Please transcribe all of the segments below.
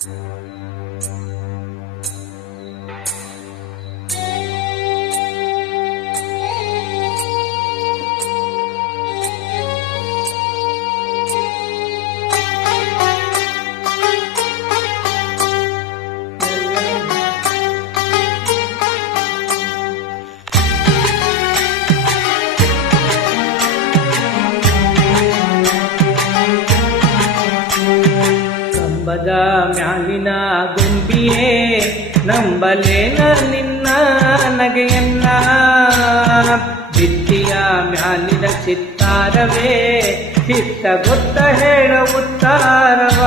Mm-hmm. ಕಂಬದ ಮ್ಯಾಲಿನ ಗುಂಬಿಯೇ ನಂಬಲೇನ ನಿನ್ನ ನಗೆಯನ್ನ. ಬಿತ್ತಿಯ ಮ್ಯಾಲಿನ ಚಿತ್ತಾರವೇ ಚಿತ್ತ ಗೊತ್ತ ಹೇಳ ಉತ್ತಾರವ.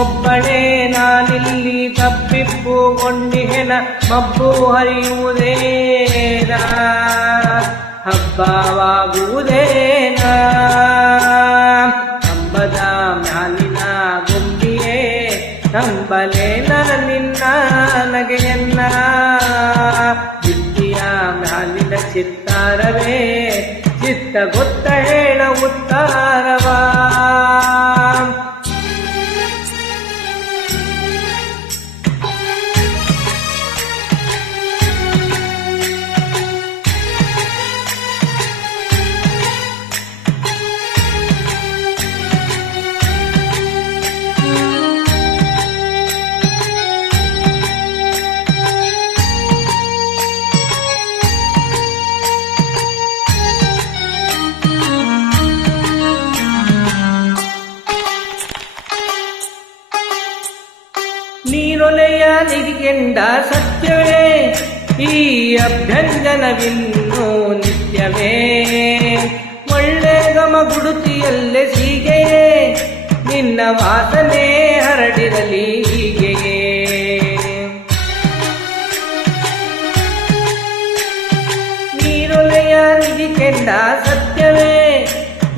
ಒಬ್ಬಳೇ ನಾನಿಲ್ಲಿ ತಪ್ಪಿಪ್ಪುಕೊಂಡಿಹೆನ ಮಬ್ಬು ಹರಿಯುವುದೇನ ಹಬ್ಬವಾಗುವುದೇನಾ ನೀರೊಲೆಯ ನಿರಿಗೆಂಡ ಸತ್ಯವೇ, ಈ ಅಭ್ಯಂಜನವಿನ್ನು ನಿತ್ಯವೇ. ಒಳ್ಳೆ ಗಮ ಗುಡುತಿಯಲ್ಲೇ ಸೀಗೆಯೇ, ನಿನ್ನ ವಾಸನೆ ಹರಡಿರಲಿ ಕೆಂಡ ಸತ್ಯವೇ,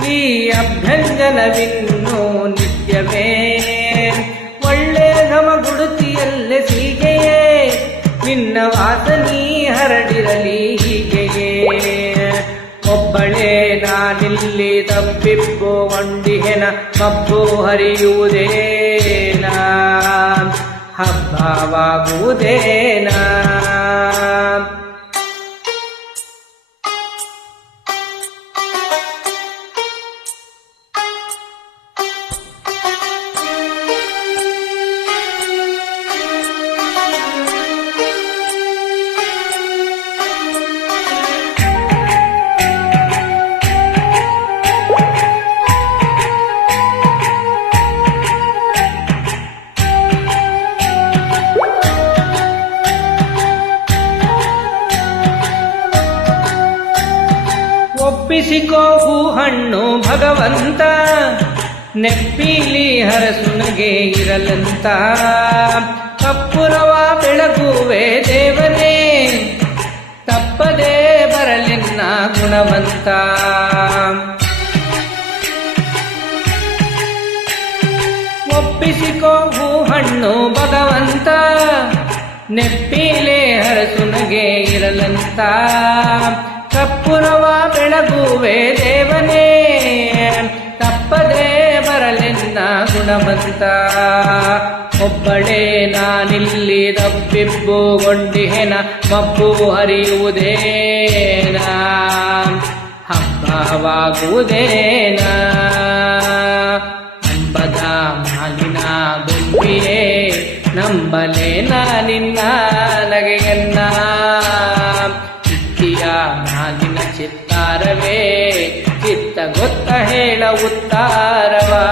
ಈ ಅಭ್ಯಂಜನವಿನ್ನು ನಿತ್ಯವೇ. ಘಮ ಗುಡುತಿಯಲ್ಲೇ ಸೀಗೆಯೇ ನಿನ್ನ ವಾಸನಿ ಹರಡಿರಲಿ ಹೀಗೆಯೇ. ಒಬ್ಬಳೇ ನಾನಿಲ್ಲಿ ತಪ್ಪಿಪ್ಪು ಒಂಡಿಹೆನ ಮಬ್ಬು ಹರಿಯುವುದೇನಾ? ಹಬ್ಬವಾಗುವುದೇನಾ? ಒಪ್ಪಿಸಿಕೋ ಹೂ ಹಣ್ಣು ಭಗವಂತ, ನೆಪ್ಪೀಲಿ ಹರಸುನಗೆ ಇರಲಂತ. ಕಪ್ಪುರವ ಬೆಳಗುವೆ ದೇವನೇ, ತಪ್ಪದೇ ಬರಲಿನ್ನ ಗುಣವಂತ. ಒಪ್ಪಿಸಿಕೋ ಹೂ ಹಣ್ಣು ಭಗವಂತ, ನೆಪ್ಪೀಲೆ ಹರಸುನಗೆ ಇರಲಂತ. ಕಪ್ಪುರವ ಬೆಳಗುವೆ ದೇವನೇ. ತಪ್ಪದೇ ಬರಲೆನ್ನ ಗುಣವಂತ ಒಬ್ಬಳೇ ನಾನಿಲ್ಲಿ ತಪ್ಪಿಬ್ಬುಗೊಂಡಿಹೆನ ಮಬ್ಬು ಹರಿಯುವುದೇನ. ಹಬ್ಬವಾಗುವುದೇನ. ಅಂಬದ ಮಾಲಿನ ಗುಂಪಿಯೇ ನಂಬಲೇನ ನಿನ್ನ ನಗೆಯನ್ನ. ಗೊತ್ತ ಹೇಳ ಉತ್ತಾರವಾ?